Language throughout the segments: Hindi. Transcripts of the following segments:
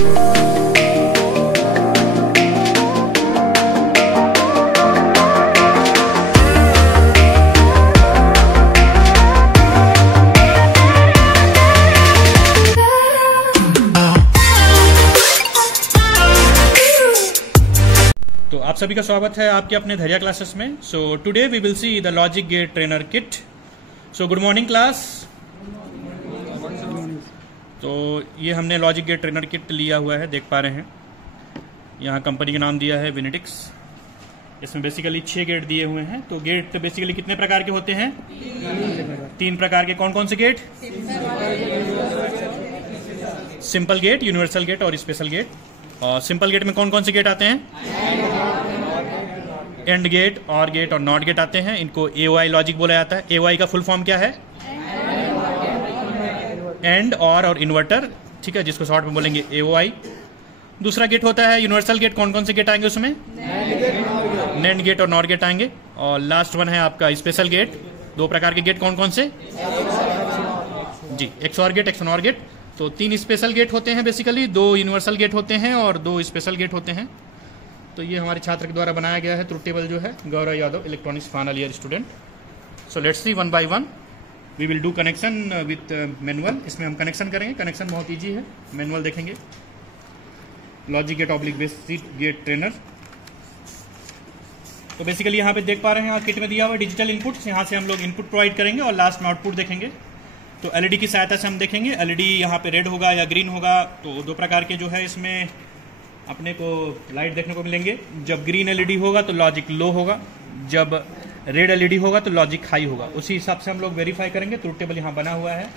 आप सभी का स्वागत है आपके अपने धैर्य क्लासेस में। So today we will see the logic gate trainer kit. So good morning class. तो ये हमने लॉजिक गेट ट्रेनर किट लिया हुआ है, देख पा रहे हैं। यहाँ कंपनी का नाम दिया है विनेटिक्स। इसमें बेसिकली 6 गेट दिए हुए हैं। तो गेट बेसिकली कितने प्रकार के होते हैं? 3 प्रकार के। कौन कौन से gate? Simple gate, universal gate और स्पेशल गेट। और सिंपल गेट में कौन कौन से गेट आते हैं? एंड गेट, और गेट और नॉट गेट आते हैं। इनको एओआई लॉजिक बोला जाता है। एओआई का फुल फॉर्म क्या है? एंड, और इन्वर्टर, ठीक है, जिसको शॉर्ट में बोलेंगे एओआई। दूसरा गेट होता है यूनिवर्सल गेट। कौन कौन से गेट आएंगे उसमें? नैंड गेट और नॉट गेट आएंगे। और लास्ट वन है आपका स्पेशल गेट। 2 प्रकार के गेट कौन कौन से? जी, एक्सऑर गेट, एक्सनॉर गेट। तो 3 स्पेशल गेट होते हैं बेसिकली, 2 यूनिवर्सल गेट होते हैं और 2 स्पेशल गेट होते हैं। तो ये हमारे छात्र के द्वारा बनाया गया है ट्रुथ टेबल, जो है Gaurav Yadav, electronics final year student. So let's see one by one. We will do connection with manual. इसमें हम कनेक्शन करेंगे। कनेक्शन बहुत ईजी है, मैनुअल देखेंगे। Logic gate oblique basic gate trainer. तो बेसिकली यहाँ पे देख पा रहे हैं आप, किट में दिया हुआ डिजिटल इनपुट। यहाँ से हम लोग इनपुट प्रोवाइड करेंगे और लास्ट में आउटपुट देखेंगे। तो एलईडी की सहायता से हम देखेंगे। एलईडी यहाँ पे रेड होगा या ग्रीन होगा। तो 2 प्रकार के जो है इसमें अपने को लाइट देखने को मिलेंगे। जब ग्रीन एलईडी होगा तो लॉजिक लो होगा, जब रेड एलईडी होगा तो लॉजिक हाई होगा। उसी हिसाब से हम लोग वेरीफाई करेंगे। ट्रुथ टेबल यहाँ बना हुआ है,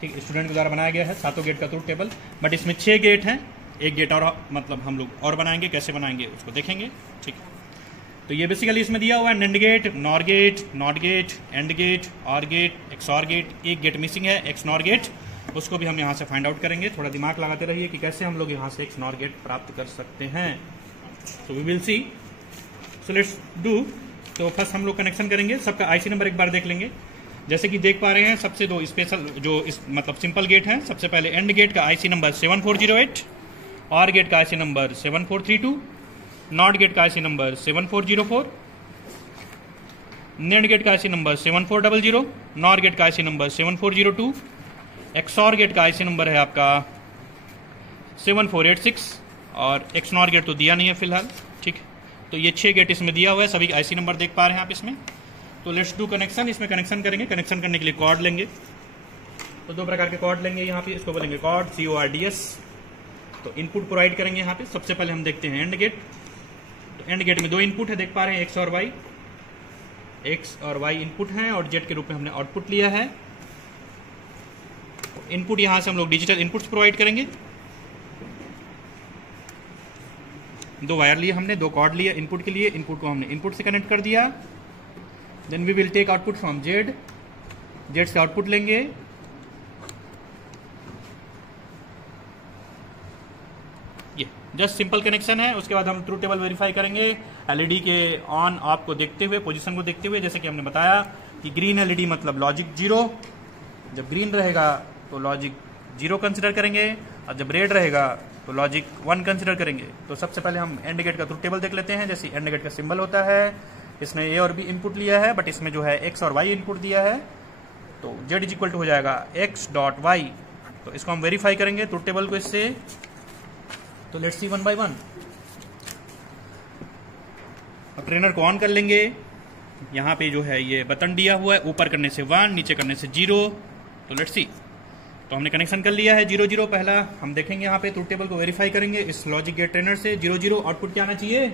ठीक, स्टूडेंट के द्वारा बनाया गया है 7 गेट का ट्रुथ टेबल। बट इसमें 6 गेट हैं। 1 गेट और मतलब हम लोग और बनाएंगे। कैसे बनाएंगे उसको देखेंगे, ठीक। तो ये बेसिकली इसमें दिया हुआ है NAND gate, NOR gate, NOT gate, AND gate, OR gate, XOR gate. 1 gate missing है, एक्सनॉर गेट। उसको भी हम यहाँ से फाइंड आउट करेंगे। थोड़ा दिमाग लगाते रहिए कि कैसे हम लोग यहाँ से एक्सनॉर गेट प्राप्त कर सकते हैं। तो we will see. So let's do. तो फर्स्ट हम लोग कनेक्शन करेंगे। सबका आईसी नंबर एक बार देख लेंगे। जैसे कि देख पा रहे हैं, सबसे 2 स्पेशल जो मतलब सिंपल गेट है। सबसे पहले एंड गेट का आईसी नंबर 7408, और गेट का आईसी नंबर 7432, नॉट गेट का आईसी नंबर 7404, नैंड गेट का आईसी नंबर 7400, नॉर गेट का आईसी नंबर 7402, एक्सऑर गेट का आईसी नंबर है आपका 7486, और एक्सनॉर गेट तो दिया नहीं है फिलहाल, ठीक। तो ये 6 गेट इसमें दिया हुआ है। सभी आईसी नंबर देख पा रहे हैं आप इसमें। तो लेट्स डू कनेक्शन। इसमें कनेक्शन करेंगे। कनेक्शन करने के लिए कॉर्ड लेंगे। तो 2 प्रकार के कॉर्ड लेंगे यहाँ पे। इसको बोलेंगे कॉर्ड, CORDS। तो इनपुट प्रोवाइड करेंगे यहाँ पे। सबसे पहले हम देखते हैं एंड गेट। तो एंड गेट में 2 इनपुट है, देख पा रहे हैं, X और Y। X और Y इनपुट हैं और Z के रूप में हमने आउटपुट लिया है। इनपुट यहां से हम लोग डिजिटल इनपुट्स प्रोवाइड करेंगे। 2 वायर लिए हमने, 2 कॉर्ड लिए इनपुट के लिए। इनपुट को हमने इनपुट से कनेक्ट कर दिया। Then we will take output from Z। Z से आउटपुट लेंगे। ये जस्ट सिंपल कनेक्शन है। उसके बाद हम ट्रुथ टेबल वेरीफाई करेंगे एलईडी के ऑन ऑफ को देखते हुए, पोजीशन को देखते हुए। जैसे कि हमने बताया कि ग्रीन एलईडी मतलब लॉजिक 0। जब ग्रीन रहेगा तो लॉजिक 0 कंसिडर करेंगे, और जब रेड रहेगा तो लॉजिक 1 कंसिडर करेंगे। तो सबसे पहले हम एंड गेट का ट्रुथ टेबल देख लेते हैं। जैसे एंड गेट का सिंबल होता है, इसने ए और बी इनपुट लिया है, बट इसमें जो है X और Y इनपुट दिया है। तो Z इज इक्वल टू हो जाएगा X.Y। तो इसको हम वेरीफाई करेंगे ट्रुथ टेबल को इससे। तो let's see one by one. अब ट्रेनर को ऑन कर लेंगे। यहाँ पे जो है ये बटन दिया हुआ है, ऊपर करने से 1, नीचे करने से 0। तो लेट्स सी। तो हमने कनेक्शन कर लिया है 0 0। पहला हम देखेंगे यहाँ पे ट्रुथ टेबल को वेरीफाई करेंगे इस लॉजिक गेट ट्रेनर से। 0 0 आउटपुट क्या आना चाहिए?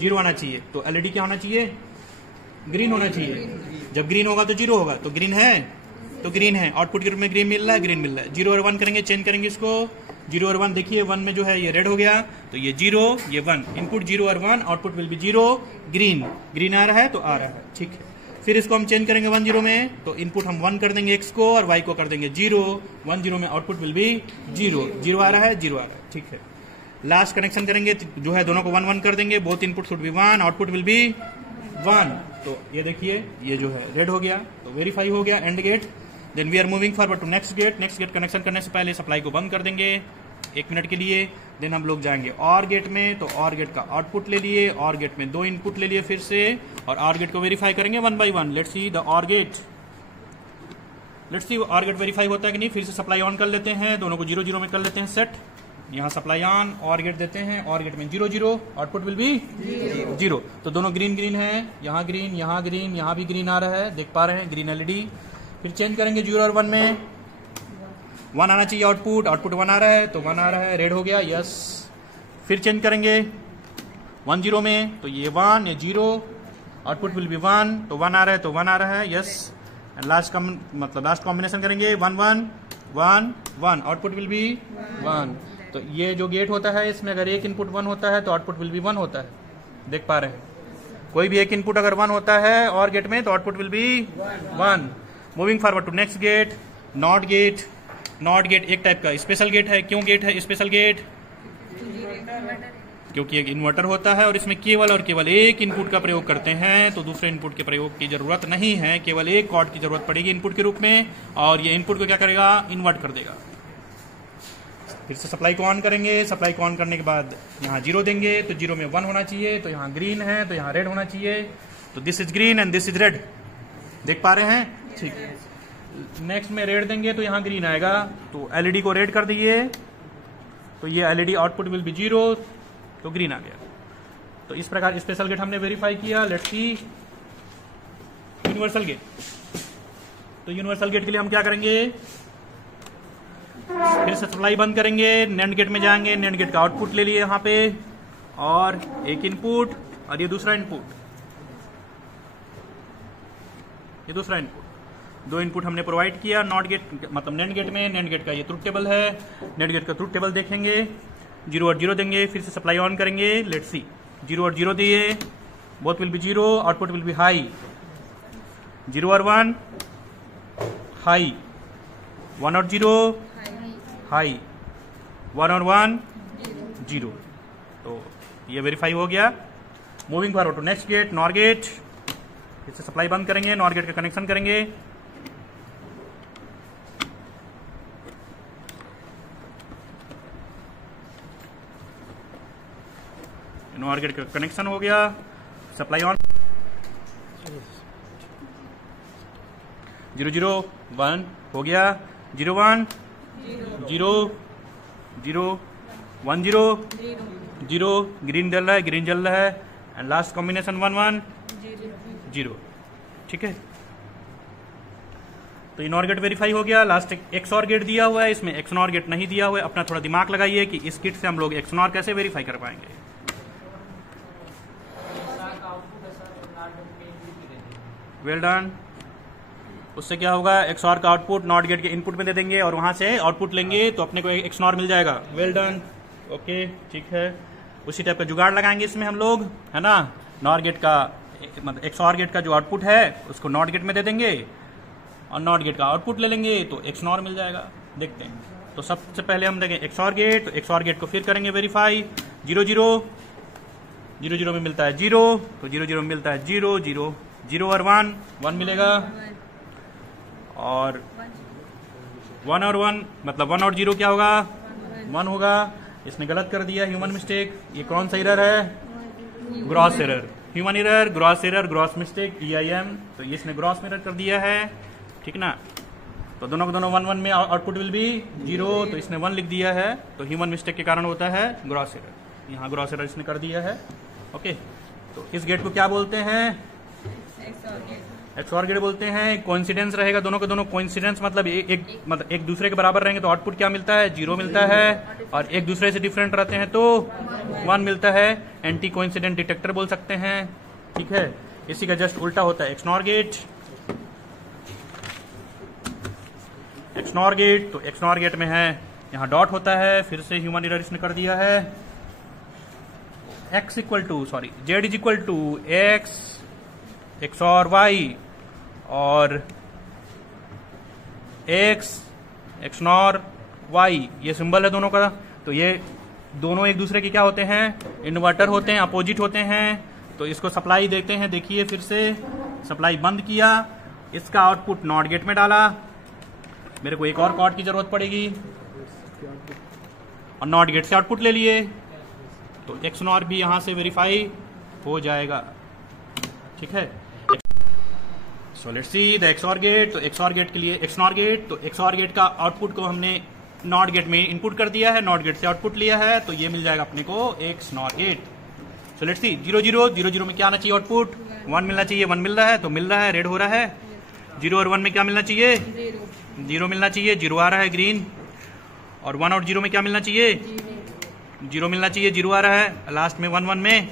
0 आना चाहिए। तो एलईडी क्या होना चाहिए? ग्रीन होना चाहिए। जब ग्रीन होगा तो 0 होगा। तो ग्रीन है, तो ग्रीन है। आउटपुट के रूप में ग्रीन मिल रहा है, ग्रीन मिल रहा है। 0 और 1 करेंगे, चेंज करेंगे इसको। 0 और 1 देखिए, 1 में जो है ये रेड हो गया, तो ये 0, ये 1। इनपुट 0 और 1, output will be 0, green. Green आ रहा है तो आ रहा है, ठीक है। फिर इसको हम चेंज करेंगे 1 0 में। तो इनपुट हम 1 कर देंगे X को, और Y को कर देंगे 0। 1 0 में आउटपुट विल बी 0। 0 आ रहा है, 0 आ रहा है, ठीक है। लास्ट कनेक्शन करेंगे, जो है दोनों को 1 1 कर देंगे। Both input should be 1, output will be 1। तो ये देखिए, ये जो है रेड हो गया, तो वेरीफाई हो गया AND gate. Then we are moving forward to next gate. Next gate connection करने से पहले सप्लाई को बंद कर देंगे। 1 मिनट के लिए। देन हम लोग जाएंगे और गेट में, तो और गेट का आउटपुट ले लिए, और गेट में 2 इनपुट ले लिए फिर से, और गेट को वेरीफाई करेंगे 1 by 1। लेट्स सी द और गेट, लेट्स सी और गेट वेरीफाई होता है कि नहीं। फिर से सप्लाई ऑन कर लेते हैं, दोनों को 0 0 में कर लेते हैं सेट। यहाँ सप्लाई ऑन, और गेट देते हैं, और गेट में 0 0, आउटपुट विल बी 0। तो दोनों ग्रीन ग्रीन है, यहाँ ग्रीन, यहाँ ग्रीन, यहाँ भी ग्रीन आ रहा है, देख पा रहे हैं, ग्रीन एलईडी। फिर चेंज करेंगे 0 और 1 में, 1 आना चाहिए आउटपुट, आउटपुट 1 आ रहा है, तो 1 आ रहा है, रेड हो गया, यस। फिर चेंज करेंगे 1 0 में, तो ये 1, ये 0, आउटपुट विल बी 1, तो 1 आ रहा है, तो 1 आ रहा है, यस। लास्ट कॉम्बिनेशन करेंगे 1 1 1 1, आउटपुट विल बी 1। तो ये जो गेट होता है इसमें अगर एक इनपुट 1 होता है तो आउटपुट विल बी 1 होता है, देख पा रहे हैं। कोई भी एक इनपुट अगर 1 होता है और गेट में तो output will be 1। Moving forward to next gate, NOT gate. NOT gate एक टाइप का स्पेशल गेट है। क्यों गेट है स्पेशल गेट? क्योंकि एक इन्वर्टर होता है और इसमें केवल और केवल एक इनपुट का प्रयोग करते हैं, तो दूसरे इनपुट के प्रयोग की जरूरत नहीं है, केवल एक कॉर्ड की जरूरत पड़ेगी इनपुट के रूप में, और ये इनपुट को क्या करेगा, इन्वर्ट कर देगा। फिर से सप्लाई को ऑन करेंगे, सप्लाई को ऑन करने के बाद यहाँ 0 देंगे, तो 0 में 1 होना चाहिए, तो यहाँ ग्रीन है, तो यहाँ रेड होना चाहिए, तो this is green and this is red, देख पा रहे हैं, ठीक है। नेक्स्ट में रेड देंगे तो यहाँ ग्रीन आएगा, तो एलईडी को रेड कर दिए, तो ये एलईडी आउटपुट विल बी 0, तो ग्रीन आ गया। तो इस प्रकार स्पेशल गेट हमने वेरीफाई किया। Let's see universal gate. तो यूनिवर्सल गेट के लिए हम क्या करेंगे, फिर से सप्लाई बंद करेंगे, नैंड गेट में जाएंगे, नैंड गेट का आउटपुट ले लिए यहाँ पे, और एक इनपुट और ये दूसरा इनपुट, ये दूसरा इनपुट, 2 इनपुट हमने प्रोवाइड किया नॉट गेट मतलब नैंड गेट में। नैंड गेट का ये ट्रुथ टेबल है, नैंड गेट का ट्रुथ टेबल देखेंगे, 0 और 0 देंगे, फिर से सप्लाई ऑन करेंगे। लेट्स सी 0 और 0 दिए, both will be 0, output will B high, 0 और 1 हाई, 1 और 0 हाई, 1 और 1 0। तो ये वेरीफाई हो गया। Moving forward to next gate, NOR gate. फिर से सप्लाई बंद करेंगे, नॉर गेट का कनेक्शन करेंगे, नॉर गेट का कनेक्शन हो गया, सप्लाई ऑन, 0 0 1 हो गया, 0 1 0 0 1 0 0, ग्रीन जल रहा है, ग्रीन जल रहा है, एंड लास्ट कॉम्बिनेशन 1 1 0, ठीक है। तो ये नॉर गेट वेरीफाई हो गया। लास्ट एक एक्सऑर गेट दिया हुआ है, इसमें एक्सनॉर गेट नहीं दिया हुआ है। अपना थोड़ा दिमाग लगाइए कि इस किट से हम लोग एक्सनॉर कैसे वेरीफाई कर पाएंगे। Well done. उससे क्या होगा, एक्सऑर का आउटपुट नॉट गेट के इनपुट में दे देंगे और वहां से आउटपुट लेंगे तो अपने को एक्सनॉर मिल जाएगा। वेल डन, ओके, ठीक है। उसी टाइप का जुगाड़ लगाएंगे इसमें हम लोग, है ना। नॉर गेट का मतलब एक्सऑर गेट का जो आउटपुट है उसको नॉट गेट में दे देंगे और नॉट गेट का आउटपुट ले लेंगे तो एक्सनॉर मिल जाएगा। देखते हैं, तो सबसे पहले हम देखें एक्सऑर गेट, तो एक्सऑर गेट को फिर करेंगे वेरीफाई। 0 0 0 0 में मिलता है 0, तो 0 0 में मिलता है 0 0 0 और 1 1 मिलेगा, और 1 और 1 मतलब 1 और 0 क्या होगा, 1 होगा। इसने गलत कर दिया, ह्यूमन मिस्टेक। ये कौन सा एरर है, gross error, human error, gross error, gross mistake, EIM। तो ये इसने ग्रॉस एरर कर दिया है, ठीक ना। तो दोनों को दोनों 1 1 में आउटपुट विल बी 0, तो इसने 1 लिख दिया है, तो ह्यूमन मिस्टेक के कारण होता है ग्रॉस एरर। यहाँ ग्रॉस एरर इसने कर दिया है, ओके। तो इस गेट को क्या बोलते हैं, एक्सऑर गेट बोलते हैं। कोइंसिडेंस रहेगा, दोनों के दोनों कोइंसिडेंस मतलब एक दूसरे के बराबर रहेंगे तो आउटपुट क्या मिलता है, 0 मिलता है, और एक दूसरे से डिफरेंट रहते हैं तो 1 मिलता है। एंटी कोइंसिडेंट डिटेक्टर बोल सकते हैं, ठीक है। इसी का जस्ट उल्टा होता है एक्सनॉर गेट। एक्सनॉर गेट, तो एक्सनॉर गेट में है यहाँ डॉट होता है, फिर से ह्यूमन एरर इसने कर दिया है। Z is equal to X XOR Y और X XNOR Y, ये सिंबल है दोनों का। तो ये दोनों एक दूसरे के क्या होते हैं, इन्वर्टर होते हैं, अपोजिट होते हैं। तो इसको सप्लाई देते हैं, देखिए फिर से सप्लाई बंद किया, इसका आउटपुट नॉट गेट में डाला। मेरे को एक और कॉर्ड की जरूरत पड़ेगी, और नॉट गेट से आउटपुट ले लिए, तो XNOR भी यहां से वेरीफाई हो जाएगा। ठीक है, so let's see the XOR gate. तो XOR गेट के लिए XNOR गेट, तो XOR गेट का आउटपुट को हमने नॉट गेट में इनपुट कर दिया है, नॉट गेट से आउटपुट लिया है, तो ये मिल जाएगा अपने को XNOR gate. So let's see 0 0 0 0 में क्या आना चाहिए आउटपुट, 1 मिलना चाहिए, 1 मिल रहा है, तो मिल रहा है, रेड हो रहा है। 0 और 1 में क्या मिलना चाहिए, 0 मिलना चाहिए, 0 आ रहा है, ग्रीन। और 1 और 0 में क्या मिलना चाहिए, 0 मिलना चाहिए, 0 आ रहा है। लास्ट में 1 1 में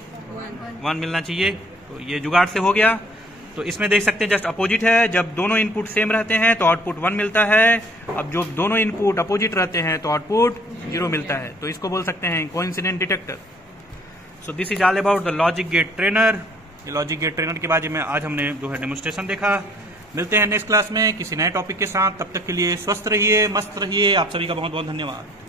1 मिलना चाहिए, तो ये जुगाड़ से हो गया। तो इसमें देख सकते हैं जस्ट अपोजिट है, जब दोनों इनपुट सेम रहते हैं तो आउटपुट 1 मिलता है, अब जो दोनों इनपुट अपोजिट रहते हैं तो आउटपुट 0 मिलता है, तो इसको बोल सकते हैं coincident detector. So this is all about the logic gate trainer. Logic gate trainer के बारे में आज हमने जो है डेमोन्स्ट्रेशन देखा। मिलते हैं नेक्स्ट क्लास में किसी नए टॉपिक के साथ, तब तक के लिए स्वस्थ रहिए, मस्त रहिए। आप सभी का बहुत बहुत धन्यवाद।